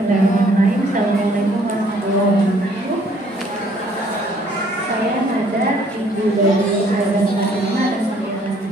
Bismillahirrahmanirrahim. Assalamualaikum warahmatullahi wabarakatuh. Saya Nada, ibu dari Azam Fatima dan saya lagi.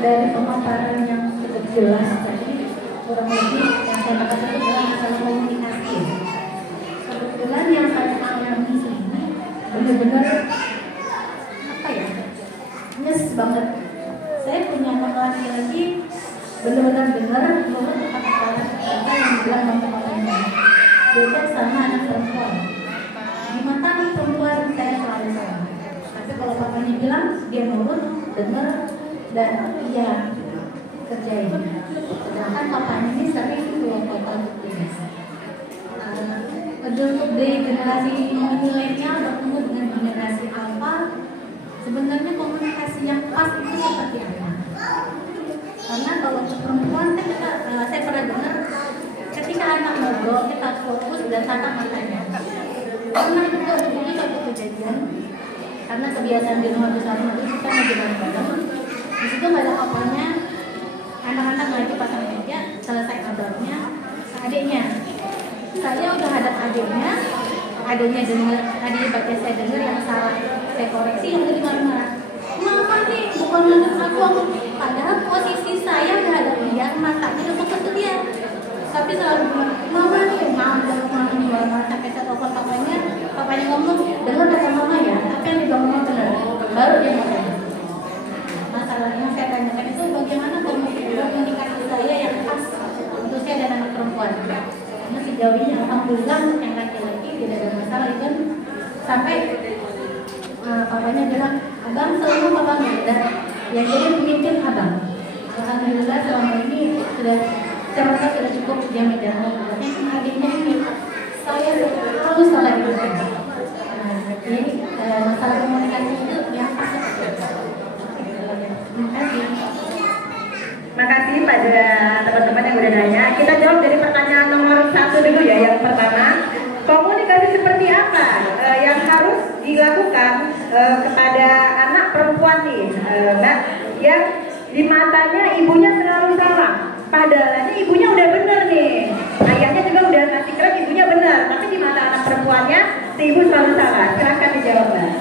Dari pemaparan yang cukup jelas tadi, kurang lebih yang saya katakan itu adalah masalah komunikasi. Kebetulan yang saya alami ini benar-benar apa ya, nyes banget. Saya punya anak laki-laki benar-benar dengar bahwa kata-kata yang bilang bapaknya beda sama anak perempuan. Di mata anak perempuan saya selalu salah, tapi kalau bapaknya bilang dia nurut, dengar dan iya kerjain. Sedangkan papanya ini sering keluar kota untuk tugas. Untuk dari generasi milenial bertemu dengan generasi alpha, sebenarnya komunikasi yang pas itu seperti apa? Karena kalau perempuan saya pernah dengar ketika anak ngobrol kita fokus dan tatap matanya. Karena itu ada satu kejadian, karena kebiasaan di rumah besar itu kita ngejalan-jalan, di situ nggak ada apa-apanya, anak-anak lagi pasang meja, selesai ngobrolnya, adiknya, saya udah hadap adiknya dengar, adiknya baca saya dengar yang salah, saya koreksi yang tadi marah-marah. Mama nih bukan menurut aku, padahal posisi saya menghadap dia, matanya udah fokus ke dia. Tapi selalu mama nih, mama sampai saya telepon papanya ngomong, dengar kata mama ya, tapi yang dibilang mama benar, baru dia ngomong. Masalah yang saya tanyakan itu bagaimana komunikasi saya yang pas untuk saya dan anak perempuan. Karena sejauh ini alhamdulillah yang laki-laki tidak ada masalah kan, sampai papanya bilang, abang selalu papa beda, yang jadi pemimpin abang. Alhamdulillah selama ini saya merasa sudah cukup dia menjalankan tugasnya. Adiknya ini saya selalu salah itu. Jadi masalah komunikasi itu yang pas. Terima kasih. Makasih pada teman-teman yang udah nanya. Kita jawab dari pertanyaan nomor 1 dulu ya. Yang pertama, komunikasi seperti apa yang harus dilakukan kepada anak perempuan nih, Mbak, yang di matanya ibunya selalu salah, padahal ibunya udah bener nih, ayahnya juga udah ngasih keras, ibunya bener, tapi di mata anak perempuannya si ibu selalu salah. Silahkan dijawab, Mbak.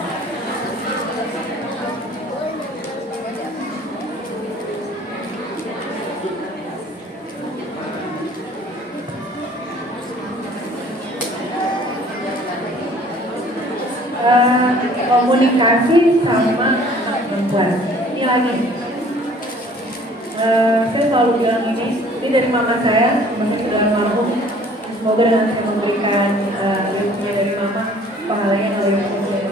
Komunikasi sama perempuan ini lagi saya selalu bilang ini dari mama saya, masa sudah almarhum, semoga nanti memberikan ilmunya dari mama, pahalanya dari mama saya.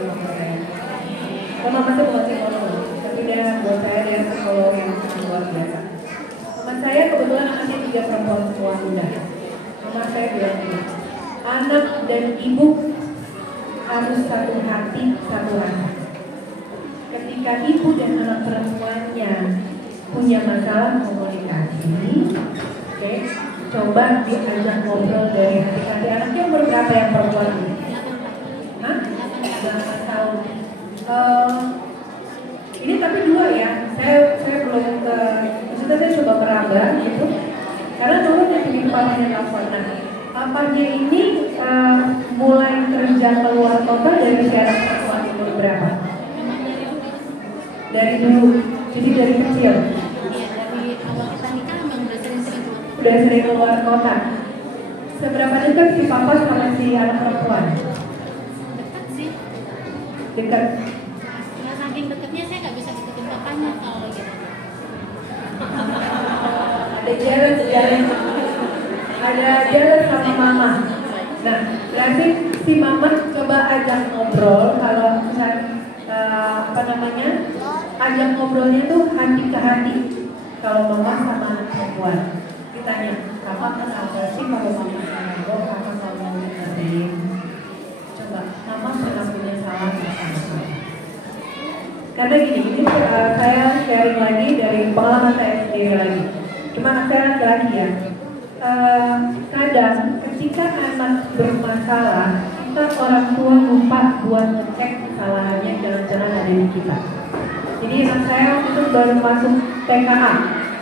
Kalau mama saya bukan psikolog, tapi dia buat saya dia psikolog yang luar biasa. Mama saya kebetulan anaknya 3 perempuan semua muda. Mama saya bilang ini, anak dan ibu harus satu hati, satu rasa. Ketika ibu dan anak perempuannya punya masalah komunikasi, coba diajak ngobrol dari hati-hati. Anaknya umur berapa yang perempuan ini? Hah? 8 tahun. Ini tapi 2 ya. Saya belum ke, maksudnya saya coba meraba gitu. Karena dulu dia bikin papanya telepon. Papanya ini mulai kerja keluar kota dari usia anak perempuan umur berapa? Dari dulu, jadi dari kecil. Udah sering keluar kota. Seberapa dekat si papa sama si anak perempuan? Dekat sih. Dekat. Ya saking dekatnya saya nggak bisa deketin papanya kalau gitu. Ada jalan sama mama. Nah, berarti si mama coba ajak ngobrol. Kalau misalnya ajak ngobrolnya tuh hati ke hati. Kalau mama sama anak perempuan, ditanya, papa kenapa sih kalau mama sama ngobrol, papa selalu ngertiin. Coba, mama pernah punya salah sama saya. Karena gini, saya sharing lagi dari pengalaman saya sendiri lagi. Cuma saya lagi ya. Kadang ketika anak bermasalah, kita orang tua lupa buat ngecek kesalahannya, jangan-jangan ada di kita. Jadi anak saya waktu itu baru masuk TKA,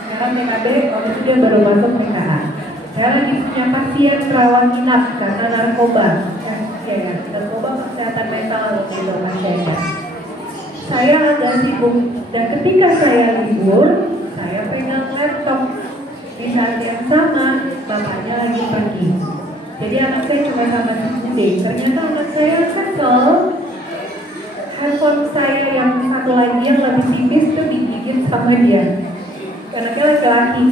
sekarang TKB, waktu itu dia baru masuk TKA. Saya saya lagi punya pasien rawat inap karena narkoba. Narkoba kesehatan mental gitu pasiennya. Saya agak sibuk dan ketika saya libur, saya pegang laptop. Di saat yang sama, bapaknya lagi pergi. Jadi anak saya cuma sama si Bude. Ternyata anak saya kesel. Handphone saya yang satu lagi yang lebih tipis itu digigit sama dia. Anaknya laki-laki.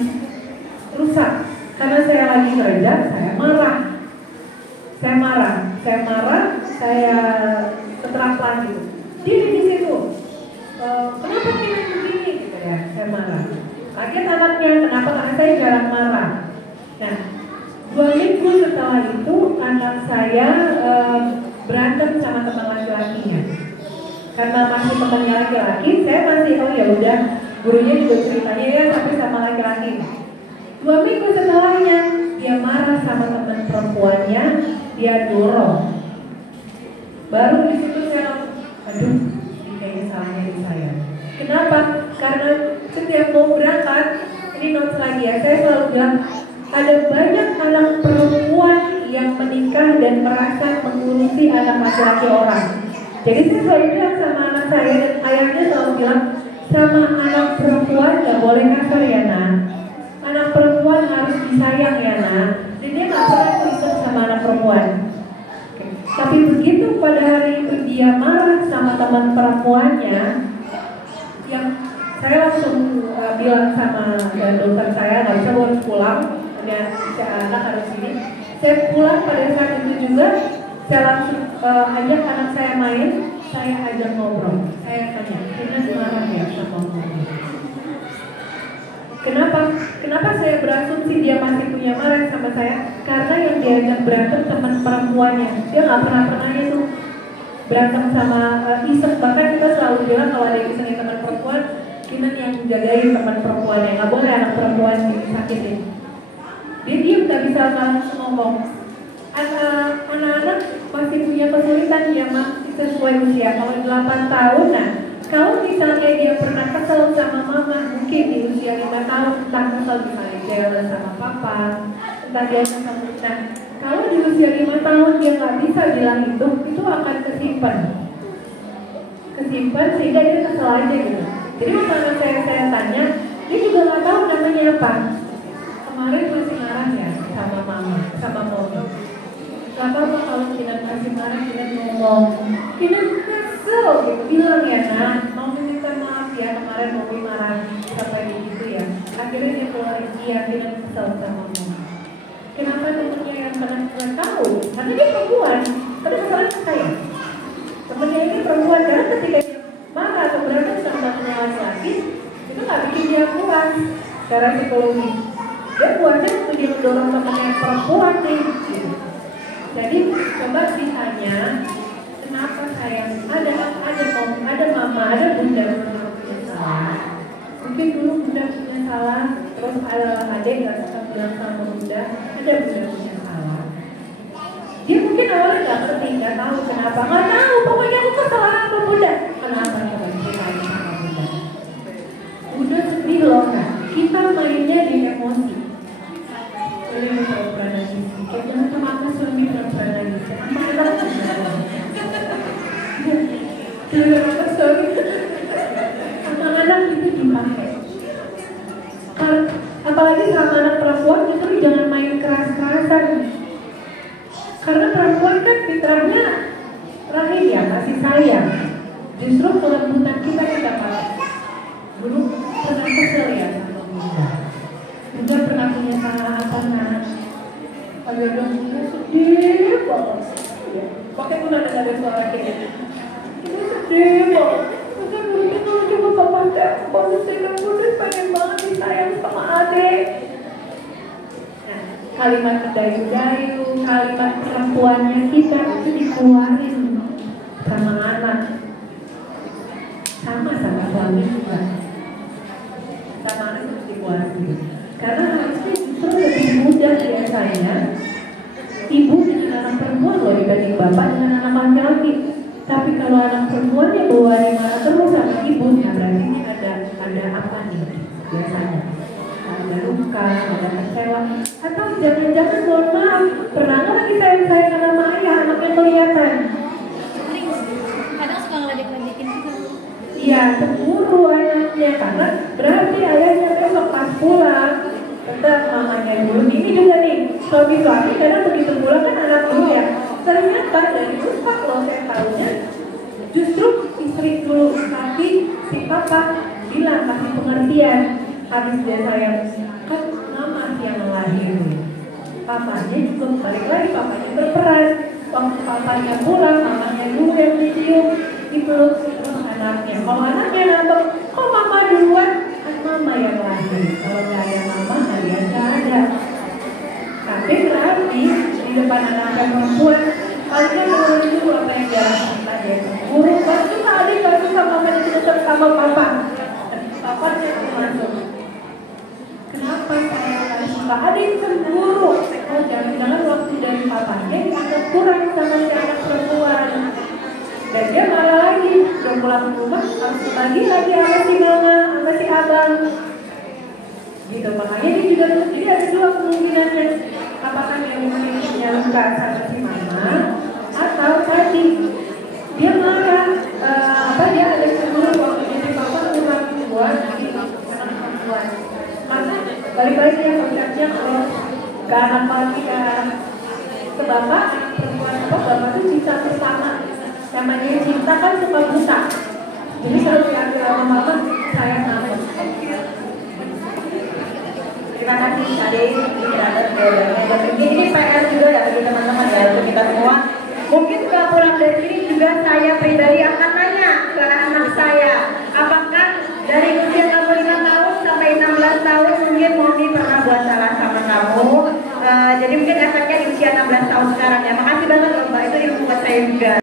Rusak. Karena saya lagi kerja, saya marah. Saya keterak gitu. Dia di situ. Kenapa dia begini? Gitu ya, saya marah. Kaget anaknya, kenapa? Karena saya jarang marah. Nah, 2 minggu setelah itu anak saya berantem sama teman laki-lakinya. Karena masih temannya laki-laki, saya masih ya udah, gurunya juga ceritanya ya tapi sama laki-laki. 2 minggu setelahnya dia marah sama teman perempuannya, dia dorong. Baru di situ saya, aduh, ini kayaknya salahnya di saya. Kenapa? Karena setiap mau berangkat, ini notes lagi ya, saya selalu bilang ada banyak anak perempuan yang menikah dan merasa mengurusi anak laki-laki orang. Jadi saya selalu bilang sama anak saya dan ayahnya selalu bilang sama anak perempuan gak boleh kasar ya nak. Anak perempuan harus disayang ya nak. Dan dia gak pernah tuliskan sama anak perempuan. Tapi begitu pada hari itu dia marah sama teman perempuannya, yang saya langsung bilang sama dokter saya nggak bisa harus pulang, dan anak harus ini. Saya pulang pada saat itu juga, saya langsung ajak anak saya main, saya ajak ngobrol. Saya tanya, Kina marah ya sama ngobrol? Kenapa saya berasumsi dia masih punya marah sama saya? Karena yang diajak berantem teman perempuannya. Dia nggak pernah itu berantem sama iseng. Bahkan kita selalu bilang kalau ada yang isengin teman perempuan, kita yang jagain teman perempuannya. Nggak boleh anak perempuan disakitin. Dia diam, nggak bisa langsung ngomong. Anak-anak masih punya kesulitan ya masih sesuai usia. Kalau 8 tahun, nah kalau misalnya dia pernah kesel sama mama, mungkin di usia 5 tahun, entah kesel misalnya jalan sama papa, entah dia kesel. Nah, kalau di usia 5 tahun dia nggak bisa bilang itu akan kesimpan sehingga dia kesel aja gitu. Jadi misalnya saya tanya, dia juga nggak tahu namanya apa. Kemarin masih marah ya sama mama, sama momi. Gak apa-apa kalau Kinan masih marah, Kinan ngomong, Kinan kesel gitu, bilang ya nak, mau minta maaf ya kemarin momi marah sampai begitu ya. Akhirnya dia keluarin dia, Kinan kesel sama momi. Kenapa temennya yang pernah tahu? Karena dia perempuan, tapi masalahnya saya. Temennya ini perempuan, karena ketika dia marah atau berantem sama temennya laki-laki, itu gak bikin dia puas secara psikologi. Dia puasnya waktu dia mendorong temennya perempuan nih gitu. Jadi coba ditanya, kenapa saya ada mama, ada bunda punya salah. Mungkin dulu bunda punya salah, terus ada adik nggak suka bilang sama bunda, ada bunda punya salah. Dia mungkin awalnya nggak ngerti, nggak tahu kenapa, nggak tahu. Pokoknya aku kesalahan sama bunda. Kenapa coba ceritain sama bunda? Bunda sedih loh kan. Kita mainnya di emosi. Jadi pura-pura nangis. Jangan sama aku suami pura-pura nangis. Jangan suami. Anak-anak itu dipakai. Apalagi sama anak perempuan justru jangan main keras-kerasan. Karena perempuan kan fitrahnya rahim ya, kasih sayang. Justru kelembutan kita pakai. Dulu pernah kesel ya sama bunda. Bunda pernah punya salah apa nak? Agak dong sedih banget. Pakai pun ada suara kayak gitu. Itu sedih banget. Masa bunda kalau coba papa telepon, saya bunda pengen banget disayang sama adik. Nah, kalimat mendayu-dayu, kalimat perempuannya kita itu dikeluarin sama anak, sama suami juga. Sama anak itu dikeluarin. Karena harusnya justru lebih mudah biasanya ibu dengan anak perempuan loh dibanding bapak dengan anak laki-laki. Tapi kalau anak perempuan yang bawaannya marah terus sama ibu, nah berarti ini ada apa nih biasanya? ada luka, ada kecewa, atau jangan-jangan mohon maaf, pernah nggak lagi sayang-sayang sama ayah, anaknya kelihatan? Kadang suka ngeledek-ledekin juga. Iya, cemburu anaknya, karena berarti ayahnya besok pas pulang tetap mamanya dulu. Ini juga nih, suami-suami kadang begitu pulang kan anak dulu ya. Ternyata dari Ustaz loh saya tahunya, justru istri dulu, tapi si papa bilang kasih pengertian. Habis dia sayang, kan mama yang ngelahirin, papanya juga balik lagi, papanya berperan. Waktu papanya pulang, mamanya dulu yang dicium, dipeluk terus anaknya. Kalau anaknya nambah, kok mama duluan? Kan mama yang lahir. Kalau nggak ada mama, kalian nggak ada. Tapi berarti di depan anaknya perempuan, kalian menurut itu apa yang dia lakukan ya? Guru kan suka adik, kalau suka mamanya tidak sama papa. Papanya masuk. Kenapa saya nggak suka adik cemburu? Oh jangan-jangan waktu dari papanya agak kurang sama si anak perempuan. Dan dia malah lagi udah pulang ke rumah harus bagi lagi sama si mama, sama si abang. Gitu, makanya dia juga jadi ada dua kemungkinannya. Apakah dia mungkin punya luka sama si mama, atau tadi dia marah, dia ada cemburu waktu jadi papa kurang kuat di anak perempuan. Karena balik-balik yang konsepnya kalau ke anak lagi ke bapak, perempuan bapak itu cinta bersama. Namanya cinta kan suka buta. Jadi selalu diambil sama mama, saya sama. Terima kasih Ade, ini PR juga ya bagi teman-teman ya untuk kita semua. Mungkin setelah pulang dari sini juga saya pribadi akan nanya ke anak saya, apakah dari usia kamu 5 tahun sampai 16 tahun mungkin Mommy pernah buat salah sama kamu. Jadi mungkin efeknya di usia 16 tahun sekarang ya. Makasih banget Mbak, itu ilmu buat saya juga.